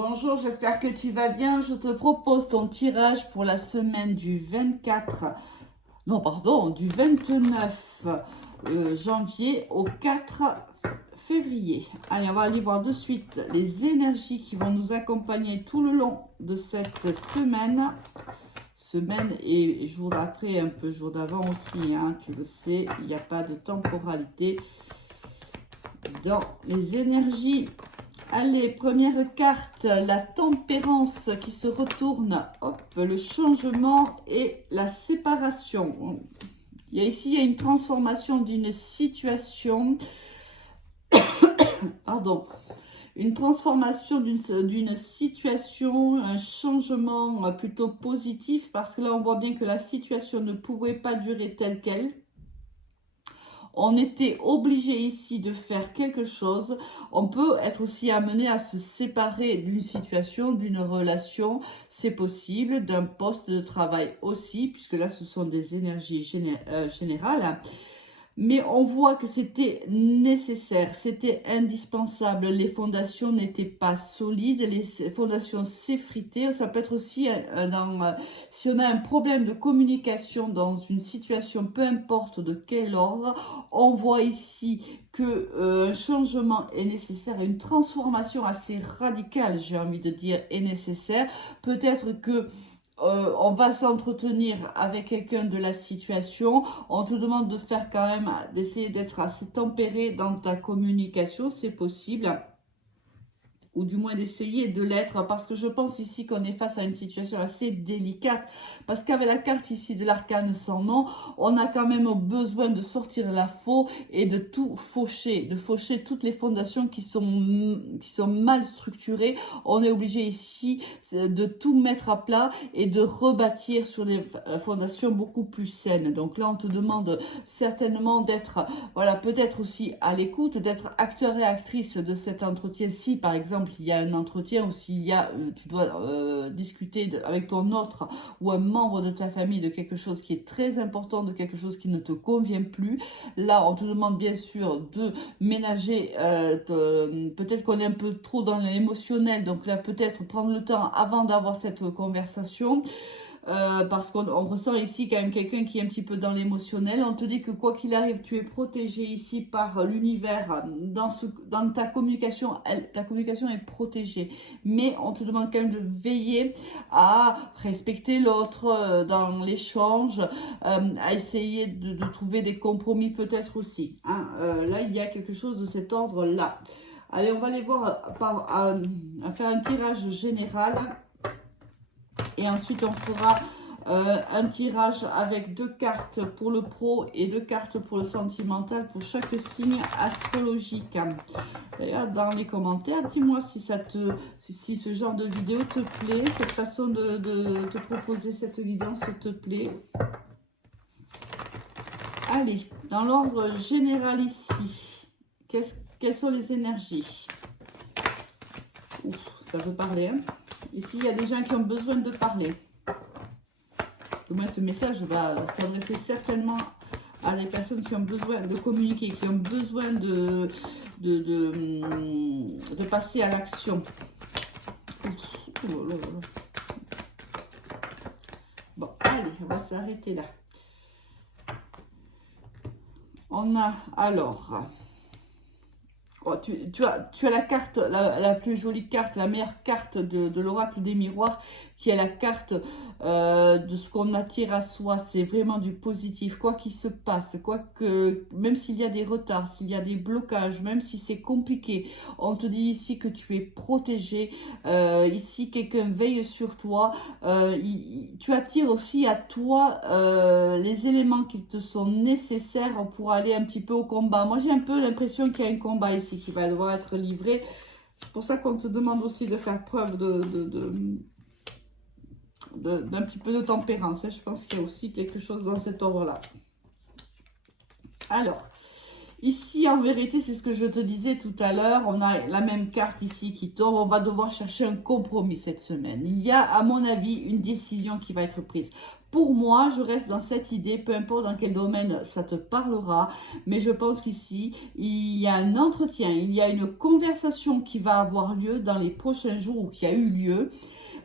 Bonjour, j'espère que tu vas bien. Je te propose ton tirage pour la semaine du 24, non pardon, du 29 janvier au 4 février. Allez, on va aller voir de suite les énergies qui vont nous accompagner tout le long de cette semaine. Semaine et jour d'après, un peu jour d'avant aussi, hein, tu le sais, il n'y a pas de temporalité dans les énergies. Allez, première carte, la tempérance qui se retourne. Hop, le changement et la séparation. Il y a une transformation d'une situation. Pardon. Une transformation d'une situation, un changement plutôt positif. Parce que là, on voit bien que la situation ne pouvait pas durer telle qu'elle. On était obligé ici de faire quelque chose. On peut être aussi amené à se séparer d'une situation, d'une relation. C'est possible, d'un poste de travail aussi, puisque là, ce sont des énergies générales. Mais on voit que c'était nécessaire, c'était indispensable. Les fondations n'étaient pas solides, les fondations s'effritaient. Ça peut être aussi si on a un problème de communication dans une situation, peu importe de quel ordre, on voit ici que un changement est nécessaire, une transformation assez radicale, j'ai envie de dire, est nécessaire. Peut-être que on va s'entretenir avec quelqu'un de la situation, on te demande de faire quand même, d'essayer d'être assez tempéré dans ta communication, c'est possible. Ou du moins d'essayer de l'être, parce que je pense ici qu'on est face à une situation assez délicate, parce qu'avec la carte ici de l'arcane sans nom, on a quand même besoin de sortir la faux et de tout faucher, de faucher toutes les fondations qui sont mal structurées. On est obligé ici de tout mettre à plat et de rebâtir sur des fondations beaucoup plus saines. Donc là, on te demande certainement d'être, voilà, peut-être aussi à l'écoute, d'être acteur et actrice de cet entretien. Si par exemple il y a un entretien ou s'il y a, tu dois discuter avec ton autre ou un membre de ta famille de quelque chose qui est très important, de quelque chose qui ne te convient plus, là on te demande bien sûr de ménager, peut-être qu'on est un peu trop dans l'émotionnel, donc là peut-être prendre le temps avant d'avoir cette conversation. Parce qu'on ressent ici quand même quelqu'un qui est un petit peu dans l'émotionnel. On te dit que quoi qu'il arrive, tu es protégé ici par l'univers. Dans ta communication, ta communication est protégée. Mais on te demande quand même de veiller à respecter l'autre dans l'échange, à essayer de trouver des compromis peut-être aussi. Hein. Là, il y a quelque chose de cet ordre-là. Allez, on va aller voir à faire un tirage général. Et ensuite, on fera un tirage avec 2 cartes pour le pro et 2 cartes pour le sentimental pour chaque signe astrologique. D'ailleurs, dans les commentaires, dis-moi si ce genre de vidéo te plaît, cette façon de te proposer cette guidance te plaît. Allez, dans l'ordre général ici, quelles sont les énergies? Ouf, ça veut parler, hein. Ici, il y a des gens qui ont besoin de parler. Au moins, ce message va s'adresser certainement à des personnes qui ont besoin de communiquer, qui ont besoin de passer à l'action. Bon, allez, on va s'arrêter là. On a alors... Oh, tu as la carte, la plus jolie carte, la meilleure carte de l'oracle des miroirs, qui est la carte de ce qu'on attire à soi. C'est vraiment du positif, quoi qu'il se passe, même s'il y a des retards, s'il y a des blocages, même si c'est compliqué, on te dit ici que tu es protégé. Ici, quelqu'un veille sur toi. Tu attires aussi à toi les éléments qui te sont nécessaires pour aller un petit peu au combat. Moi, j'ai un peu l'impression qu'il y a un combat ici qui va devoir être livré. C'est pour ça qu'on te demande aussi de faire preuve d'un petit peu de tempérance. Je pense qu'il y a aussi quelque chose dans cet ordre-là. Alors, Ici, en vérité, c'est ce que je te disais tout à l'heure. On a la même carte ici qui tombe. On va devoir chercher un compromis cette semaine. Il y a, à mon avis, une décision qui va être prise. Pour moi, je reste dans cette idée, peu importe dans quel domaine ça te parlera, mais je pense qu'ici, il y a un entretien, il y a une conversation qui va avoir lieu dans les prochains jours ou qui a eu lieu.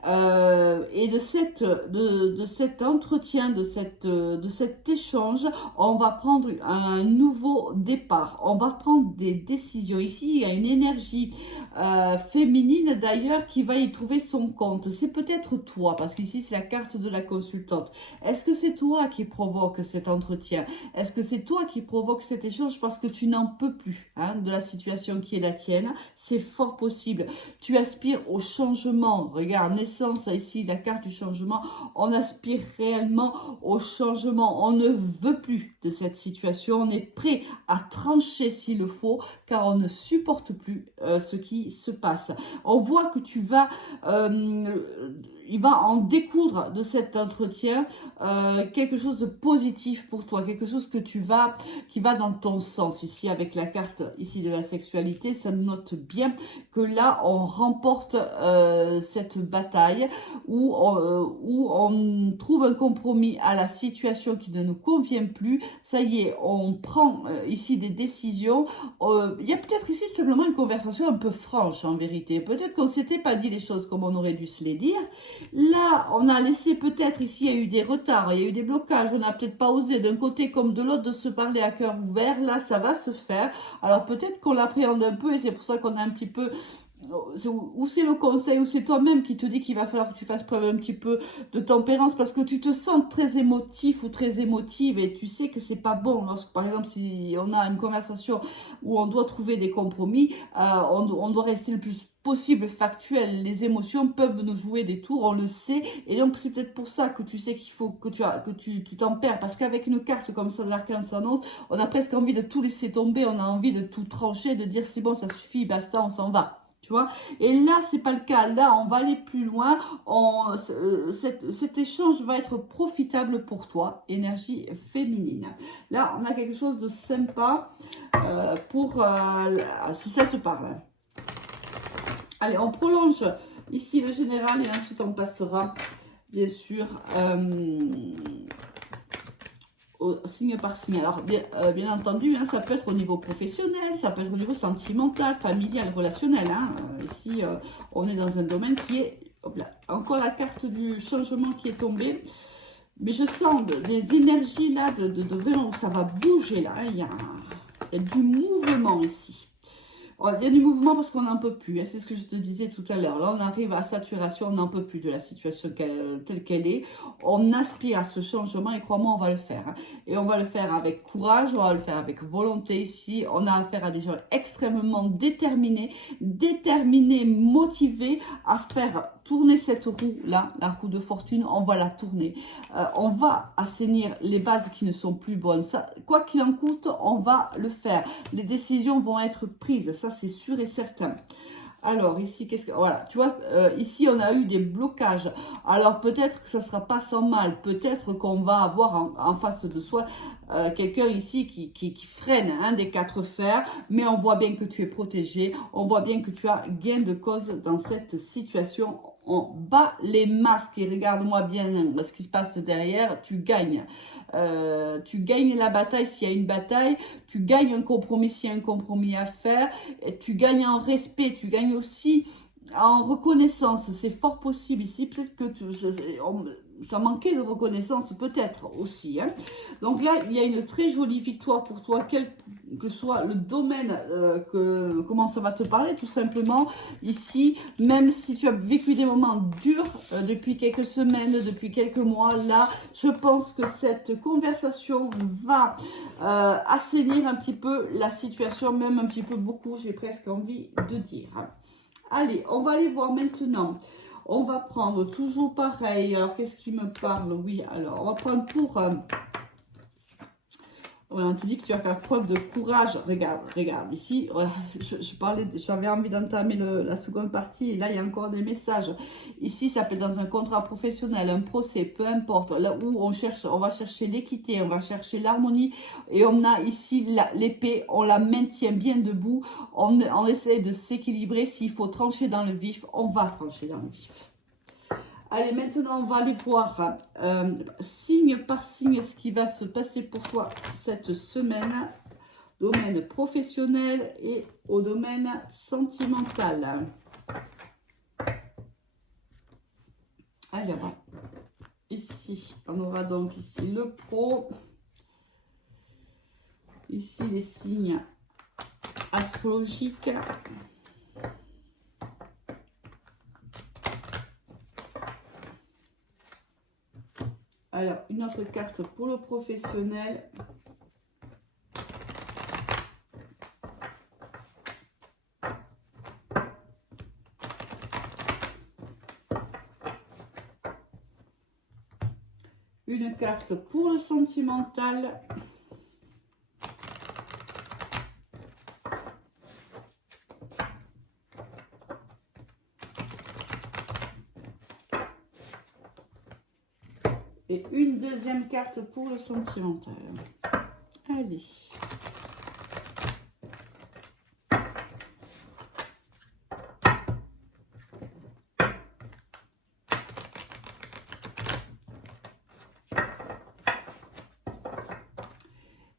Et de cet entretien, de cet échange, on va prendre un nouveau départ. On va prendre des décisions. Ici, il y a une énergie féminine d'ailleurs qui va y trouver son compte. C'est peut-être toi, parce qu'ici, c'est la carte de la consultante. Est-ce que c'est toi qui provoque cet entretien? Est-ce que c'est toi qui provoque cet échange parce que tu n'en peux plus hein, de la situation qui est la tienne? C'est fort possible. Tu aspires au changement. Regarde, naissance, ici, la carte du changement. On aspire réellement au changement. On ne veut plus de cette situation. On est prêt à trancher s'il le faut, car on ne supporte plus ce qui se passe. On voit que tu vas... il va en découdre de cet entretien quelque chose de positif pour toi, quelque chose que qui va dans ton sens. Ici, avec la carte ici de la sexualité, ça note bien que là, on remporte cette bataille où on trouve un compromis à la situation qui ne nous convient plus. Ça y est, on prend ici des décisions. Il y a peut-être ici simplement une conversation un peu franche en vérité. Peut-être qu'on ne s'était pas dit les choses comme on aurait dû se les dire. Là, on a laissé peut-être ici, il y a eu des retards, il y a eu des blocages, on n'a peut-être pas osé d'un côté comme de l'autre de se parler à cœur ouvert. Là, ça va se faire. Alors peut-être qu'on l'appréhende un peu et c'est pour ça qu'on a un petit peu... Ou c'est le conseil, ou c'est toi-même qui te dit qu'il va falloir que tu fasses preuve un petit peu de tempérance parce que tu te sens très émotif ou très émotive et tu sais que c'est pas bon. Lorsque, par exemple, si on a une conversation où on doit trouver des compromis, on doit rester le plus possible factuel. Les émotions peuvent nous jouer des tours, on le sait, et donc c'est peut-être pour ça que tu sais qu'il faut que tu t'en perds, parce qu'avec une carte comme ça de l'arcane s'annonce, on a presque envie de tout laisser tomber, on a envie de tout trancher, de dire c'est bon, ça suffit, basta, on s'en va. Tu vois, et là, c'est pas le cas. Là, on va aller plus loin. Cet échange va être profitable pour toi, énergie féminine. Là, on a quelque chose de sympa si ça te parle. Allez, on prolonge ici le général et ensuite on passera, bien sûr, signe par signe. Alors, bien entendu, hein, ça peut être au niveau professionnel, ça peut être au niveau sentimental, familial, relationnel. Hein. Ici, on est dans un domaine qui est... Hop là, encore la carte du changement qui est tombée. Mais je sens des énergies là, vraiment, ça va bouger là. Hein. Il y a du mouvement ici. Il y a du mouvement parce qu'on n'en peut plus. Hein, c'est ce que je te disais tout à l'heure. Là, on arrive à saturation, on n'en peut plus de la situation telle qu'elle est. On aspire à ce changement et crois-moi, on va le faire. Hein. Et on va le faire avec courage, on va le faire avec volonté ici. On a affaire à des gens extrêmement déterminés, motivés à faire tourner cette roue-là, la roue de fortune. On va la tourner. On va assainir les bases qui ne sont plus bonnes. Ça, quoi qu'il en coûte, on va le faire. Les décisions vont être prises. Ça, c'est sûr et certain. Alors, ici, voilà, tu vois, ici, on a eu des blocages. Alors, peut-être que ça ne sera pas sans mal. Peut-être qu'on va avoir en face de soi quelqu'un ici qui freine un des quatre fers. Mais on voit bien que tu es protégé. On voit bien que tu as gain de cause dans cette situation. On bat les masques et regarde-moi bien ce qui se passe derrière. Tu gagnes. Tu gagnes la bataille s'il y a une bataille, tu gagnes un compromis s'il y a un compromis à faire, et tu gagnes en respect, tu gagnes aussi en reconnaissance. C'est fort possible ici, peut-être que ça manquait de reconnaissance, peut-être aussi. Hein. Donc là, il y a une très jolie victoire pour toi, quel que soit le domaine, comment ça va te parler, tout simplement. Ici, même si tu as vécu des moments durs depuis quelques semaines, depuis quelques mois, là, je pense que cette conversation va assainir un petit peu la situation, même un petit peu beaucoup, j'ai presque envie de dire. Allez, on va aller voir maintenant. On va prendre toujours pareil. Alors, qu'est-ce qui me parle? Oui, alors, on va prendre pour... Ouais, on te dit que tu vas faire preuve de courage. Regarde, regarde. Ici, ouais, j'avais envie d'entamer la seconde partie. Et là, il y a encore des messages. Ici, ça peut être dans un contrat professionnel, un procès, peu importe. Là où on va chercher l'équité, on va chercher l'harmonie. Et on a ici l'épée, on la maintient bien debout. On essaie de s'équilibrer. S'il faut trancher dans le vif, on va trancher dans le vif. Allez, maintenant, on va aller voir signe par signe ce qui va se passer pour toi cette semaine, domaine professionnel et au domaine sentimental. Alors, ici, on aura donc ici le pro, ici les signes astrologiques. Alors, une autre carte pour le professionnel. Une carte pour le sentimental. Et une deuxième carte pour le sentimental. Allez.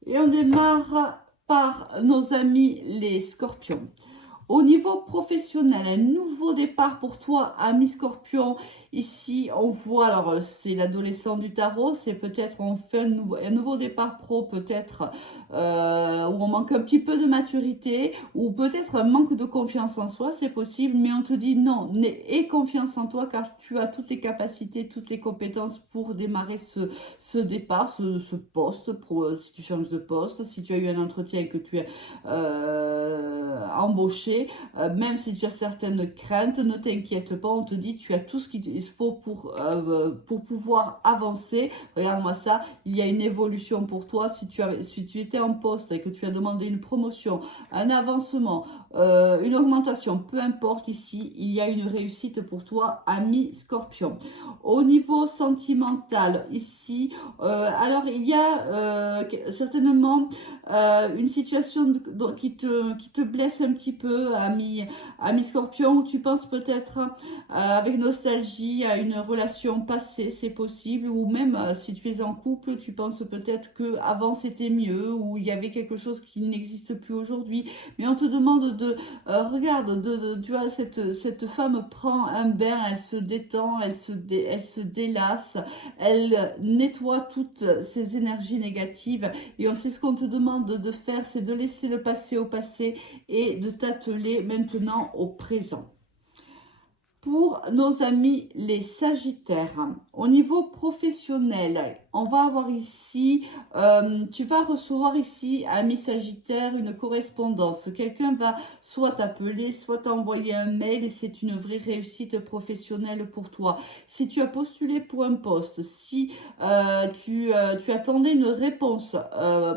Et on démarre par nos amis les scorpions. Au niveau professionnel, un nouveau départ pour toi, ami Scorpion. Ici, on voit, alors c'est l'adolescent du tarot, c'est peut-être on fait un nouveau départ pro, peut-être où on manque un petit peu de maturité, ou peut-être un manque de confiance en soi, c'est possible, mais on te dit non, aie confiance en toi car tu as toutes les capacités, toutes les compétences pour démarrer ce départ, ce poste, si tu changes de poste, si tu as eu un entretien et que tu es embauché. Même si tu as certaines craintes, ne t'inquiète pas, on te dit tu as tout ce qu'il faut pour pouvoir avancer. Regarde-moi ça, il y a une évolution pour toi. Si tu étais en poste et que tu as demandé une promotion, un avancement, une augmentation, peu importe, ici, il y a une réussite pour toi, ami Scorpion. Au niveau sentimental, ici, alors il y a certainement une situation qui te blesse un petit peu, ami Scorpion, où tu penses peut-être avec nostalgie à une relation passée, c'est possible, ou même si tu es en couple, tu penses peut-être que avant c'était mieux, ou il y avait quelque chose qui n'existe plus aujourd'hui, mais on te demande regarde, tu vois, cette femme prend un bain, elle se détend, elle se délasse, elle nettoie toutes ses énergies négatives, et on sait ce qu'on te demande de faire, c'est de laisser le passé au passé et de t'atteler maintenant au présent. Pour nos amis les Sagittaires, au niveau professionnel, on va avoir ici, tu vas recevoir ici, ami Sagittaire, une correspondance. Quelqu'un va soit t'appeler, soit t'envoyer un mail et c'est une vraie réussite professionnelle pour toi. Si tu as postulé pour un poste, si tu attendais une réponse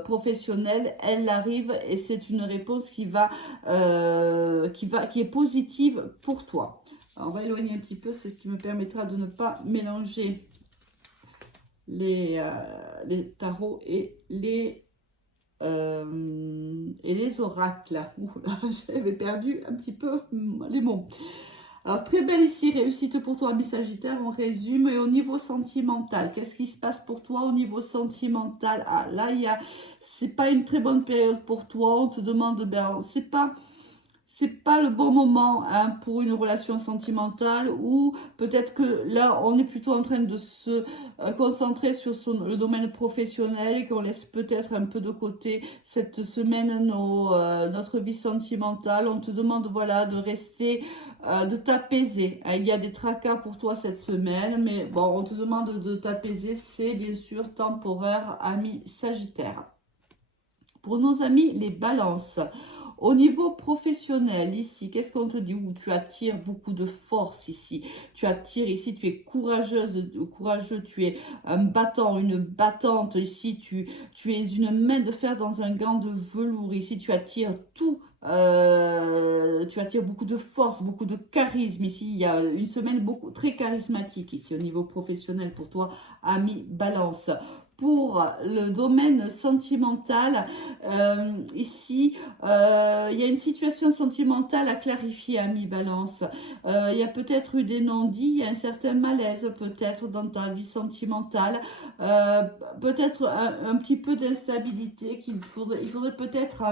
professionnelle, elle arrive et c'est une réponse qui est positive pour toi. Alors, on va éloigner un petit peu, ce qui me permettra de ne pas mélanger les tarots et les oracles. J'avais perdu un petit peu les mots. Alors, très belle ici, réussite pour toi, ami Sagittaire, on résume. Et au niveau sentimental, qu'est-ce qui se passe pour toi au niveau sentimental? Ah, là, c'est pas une très bonne période pour toi. On te demande, c'est pas le bon moment pour une relation sentimentale, ou peut-être que là on est plutôt en train de se concentrer sur le domaine professionnel et qu'on laisse peut-être un peu de côté cette semaine notre vie sentimentale. On te demande voilà de rester, de t'apaiser. Il y a des tracas pour toi cette semaine, mais bon, on te demande de t'apaiser, c'est bien sûr temporaire, ami Sagittaire. Pour nos amis les balances, Au niveau professionnel, ici, qu'est-ce qu'on te dit? Où tu attires beaucoup de force ici. Tu attires ici, tu es courageuse, courageux, tu es un battant, une battante. Ici, tu es une main de fer dans un gant de velours. Ici, tu attires tout. Tu attires beaucoup de force, beaucoup de charisme. Ici, il y a une semaine très charismatique ici au niveau professionnel pour toi, ami Balance. Pour le domaine sentimental, ici, il y a une situation sentimentale à clarifier, ami Balance. Il y a peut-être eu des non-dits, il y a un certain malaise peut-être dans ta vie sentimentale, euh, peut-être un petit peu d'instabilité il faudrait peut-être...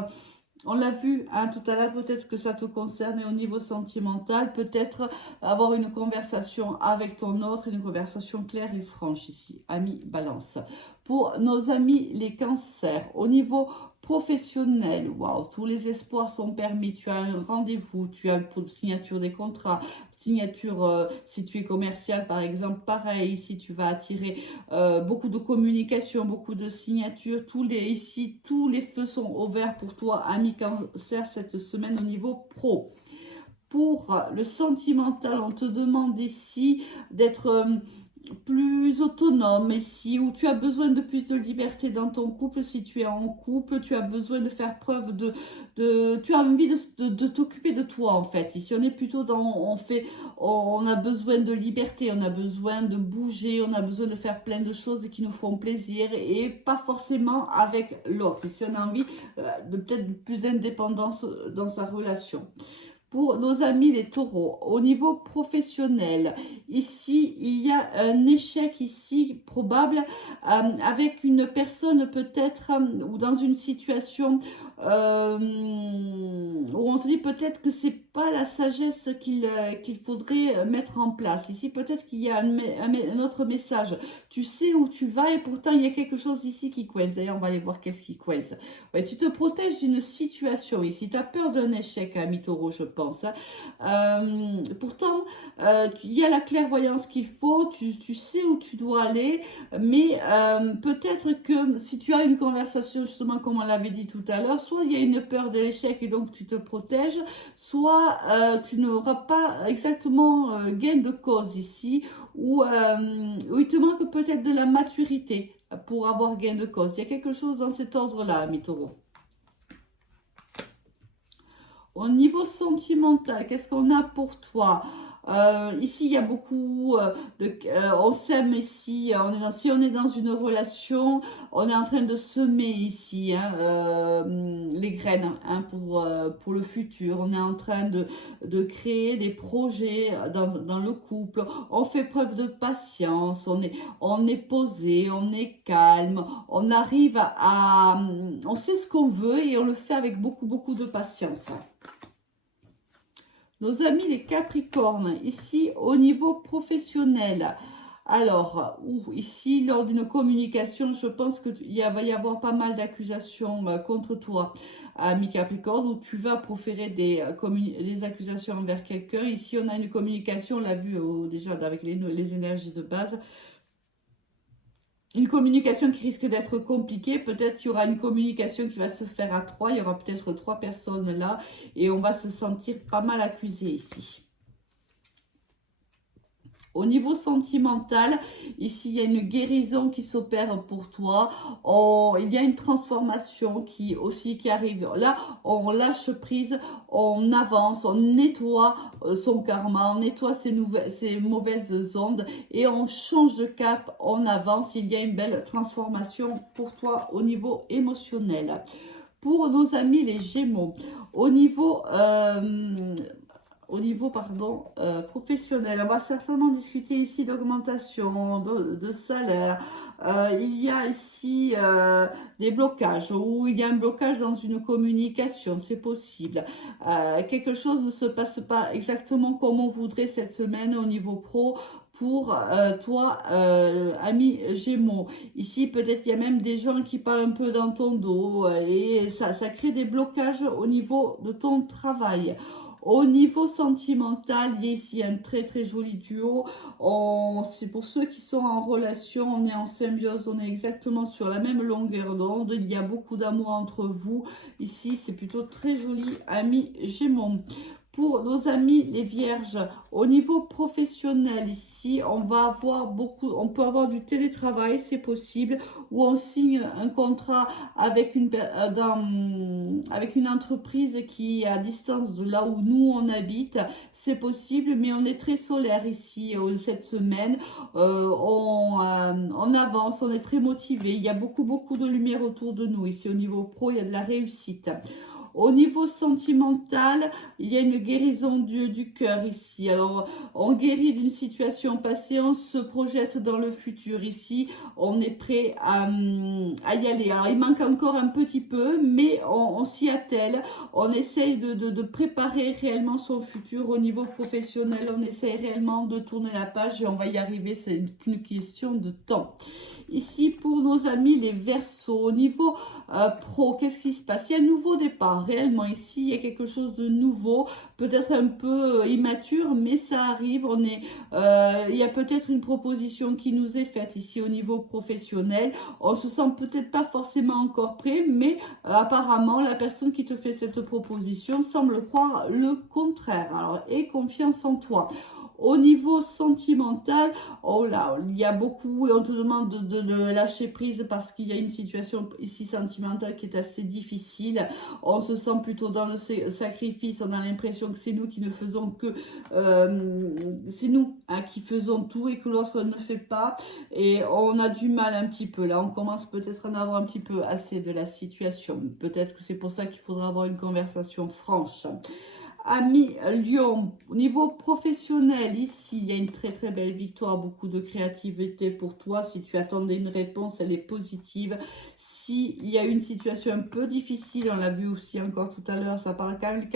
on l'a vu hein, tout à l'heure, peut-être que ça te concerne et au niveau sentimental, peut-être avoir une conversation avec ton autre, une conversation claire et franche ici, ami Balance. Pour nos amis les cancers, au niveau professionnel, waouh, tous les espoirs sont permis, tu as un rendez-vous, tu as pour signature des contrats, signature si tu es commercial par exemple, pareil, ici tu vas attirer beaucoup de communication, beaucoup de signatures, ici tous les feux sont au vert pour toi, ami cancer, cette semaine au niveau pro. Pour le sentimental, on te demande ici d'être plus autonome ici, où tu as besoin de plus de liberté dans ton couple. Si tu es en couple, tu as besoin de faire preuve tu as envie de t'occuper de toi en fait. Ici, on est plutôt on a besoin de liberté, on a besoin de bouger, on a besoin de faire plein de choses qui nous font plaisir et pas forcément avec l'autre. Ici, on a envie de peut-être plus d'indépendance dans sa relation. Pour nos amis les taureaux, au niveau professionnel, ici, il y a un échec ici probable avec une personne peut-être ou dans une situation où on te dit peut-être que c'est pas la sagesse qu'il faudrait mettre en place. Ici, peut-être qu'il y a un autre message. Tu sais où tu vas et pourtant, il y a quelque chose ici qui coince. D'ailleurs, on va aller voir qu'est-ce qui coince. Ouais, tu te protèges d'une situation ici. Tu as peur d'un échec, ami taureau, je pense. Pourtant, il y a la clairvoyance qu'il faut. Tu sais où tu dois aller. Mais peut-être que si tu as une conversation, justement, comme on l'avait dit tout à l'heure, soit il y a une peur de l'échec et donc tu te protèges, soit tu n'auras pas exactement gain de cause ici, ou il te manque peut-être de la maturité pour avoir gain de cause. Il y a quelque chose dans cet ordre-là, ami taureau. Au niveau sentimental, qu'est-ce qu'on a pour toi? Ici, il y a beaucoup on s'aime ici. Si on est dans une relation, on est en train de semer ici hein, les graines hein, pour le futur. On est en train de créer des projets dans le couple. On fait preuve de patience. On est posé, on est calme. On arrive on sait ce qu'on veut et on le fait avec beaucoup de patience. Nos amis les Capricornes, ici au niveau professionnel. Alors, ici, lors d'une communication, je pense qu'il va y avoir pas mal d'accusations contre toi, ami Capricorne, où tu vas proférer des accusations envers quelqu'un. Ici, on a une communication, on l'a vu déjà avec les énergies de base. Une communication qui risque d'être compliquée. Peut-être qu'il y aura une communication qui va se faire à trois. Il y aura peut-être 3 personnes là et on va se sentir pas mal accusé ici. Au niveau sentimental, ici, il y a une guérison qui s'opère pour toi. Il y a une transformation qui arrive. Là, on lâche prise, on avance, on nettoie son karma, on nettoie ses mauvaises ondes et on change de cap, on avance. Il y a une belle transformation pour toi au niveau émotionnel. Pour nos amis les Gémeaux, au niveau professionnel. On va certainement discuter ici d'augmentation, de salaire. Il y a ici des blocages ou il y a un blocage dans une communication, c'est possible. Quelque chose ne se passe pas exactement comme on voudrait cette semaine au niveau pro. Pour toi, ami Gémeaux. Ici, peut-être il y a même des gens qui parlent un peu dans ton dos et ça crée des blocages au niveau de ton travail. Au niveau sentimental, il y a ici un très très joli duo. C'est pour ceux qui sont en relation, on est en symbiose, on est exactement sur la même longueur d'onde. Il y a beaucoup d'amour entre vous. Ici, c'est plutôt très joli, amis Gémeaux. Pour nos amis les vierges, au niveau professionnel, ici, on peut avoir du télétravail, c'est possible, ou on signe un contrat avec une entreprise qui est à distance de là où nous on habite, c'est possible, mais on est très solaire ici cette semaine. On avance, on est très motivé. Il y a beaucoup de lumière autour de nous. Ici, au niveau pro, il y a de la réussite. Au niveau sentimental, il y a une guérison du cœur ici. Alors, on guérit d'une situation passée, on se projette dans le futur ici. On est prêt à y aller. Alors, il manque encore un petit peu, mais on s'y attelle. On essaye de préparer réellement son futur au niveau professionnel. On essaye réellement de tourner la page et on va y arriver. C'est qu'une question de temps. Ici, pour nos amis les Verseaux, au niveau pro, qu'est-ce qui se passe? Il y a un nouveau départ, réellement. Ici, il y a quelque chose de nouveau, peut-être un peu immature, mais ça arrive. Il y a peut-être une proposition qui nous est faite ici au niveau professionnel. On se sent peut-être pas forcément encore prêt, mais apparemment, la personne qui te fait cette proposition semble croire le contraire. Alors, aie confiance en toi. Au niveau sentimental, oh là, il y a beaucoup et on te demande de lâcher prise parce qu'il y a une situation ici sentimentale qui est assez difficile. On se sent plutôt dans le sacrifice, on a l'impression que c'est nous qui ne faisons que... c'est nous qui faisons tout et que l'autre ne fait pas. Et on a du mal un petit peu là, on commence peut-être à en avoir un petit peu assez de la situation. Peut-être que c'est pour ça qu'il faudra avoir une conversation franche. Amis Lion, au niveau professionnel, ici, il y a une très très belle victoire, beaucoup de créativité pour toi. Si tu attendais une réponse, elle est positive. S'il y a une situation un peu difficile, on l'a vu aussi encore tout à l'heure, ça parle quand même,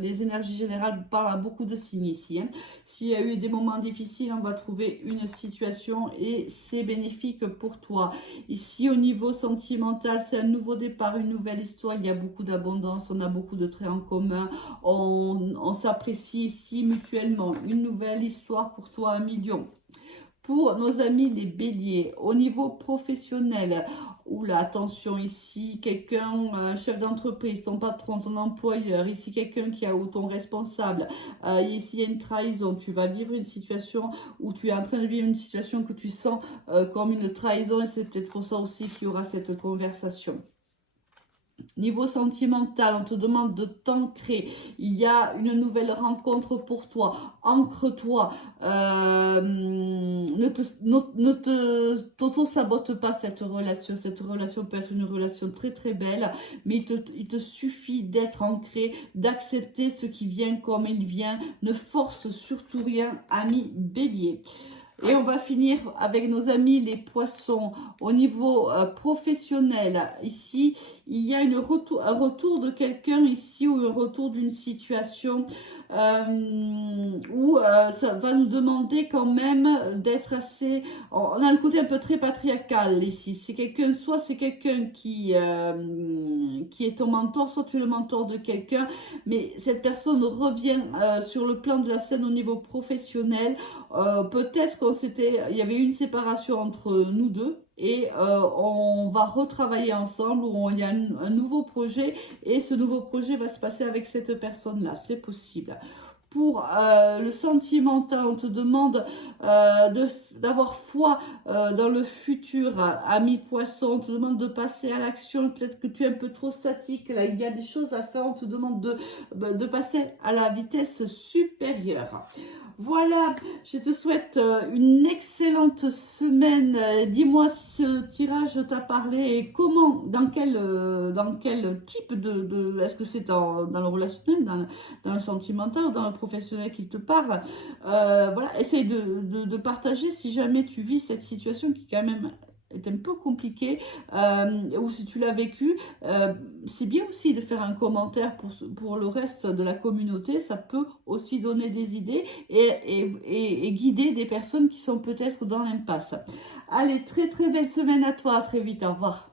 les énergies générales parlent à beaucoup de signes ici. S'il y a eu des moments difficiles, on va trouver une situation et c'est bénéfique pour toi. Ici, au niveau sentimental, c'est un nouveau départ, une nouvelle histoire. Il y a beaucoup d'abondance, on a beaucoup de traits en commun. On s'apprécie ici mutuellement. Une nouvelle histoire pour toi, 1 million. Pour nos amis les béliers, au niveau professionnel, oula, attention ici, quelqu'un, un chef d'entreprise, ton patron, ton employeur, ici quelqu'un qui a ou ton responsable, ici il y a une trahison, tu vas vivre une situation où tu es en train de vivre une situation que tu sens comme une trahison et c'est peut-être pour ça aussi qu'il y aura cette conversation. Niveau sentimental, on te demande de t'ancrer. Il y a une nouvelle rencontre pour toi. Ancre-toi. Ne t'auto-sabote pas cette relation. Cette relation peut être une relation très très belle, mais il te suffit d'être ancré, d'accepter ce qui vient comme il vient. Ne force surtout rien, ami bélier. Et on va finir avec nos amis les poissons. Au niveau professionnel, ici, il y a un retour de quelqu'un ici ou un retour d'une situation où ça va nous demander quand même d'être assez... On a un côté un peu très patriarcal ici. C'est quelqu'un, soit c'est quelqu'un qui est ton mentor, soit tu es le mentor de quelqu'un, mais cette personne revient sur le plan de la scène au niveau professionnel. Peut-être il y avait une séparation entre nous deux et on va retravailler ensemble ou il y a un nouveau projet et ce nouveau projet va se passer avec cette personne-là, c'est possible. Pour le sentimental, on te demande d'avoir foi dans le futur, ami poisson, on te demande de passer à l'action, peut-être que tu es un peu trop statique, là il y a des choses à faire, on te demande de passer à la vitesse supérieure. Voilà, je te souhaite une excellente semaine. Dis-moi si ce tirage t'a parlé et comment, dans quel type est-ce que c'est dans le relationnel, dans le sentimental ou dans le professionnel qui te parle. Voilà, essaye de partager si jamais tu vis cette situation qui quand même est un peu compliqué ou si tu l'as vécu, c'est bien aussi de faire un commentaire pour le reste de la communauté, ça peut aussi donner des idées et guider des personnes qui sont peut-être dans l'impasse. Allez, très très belle semaine à toi, à très vite, au revoir.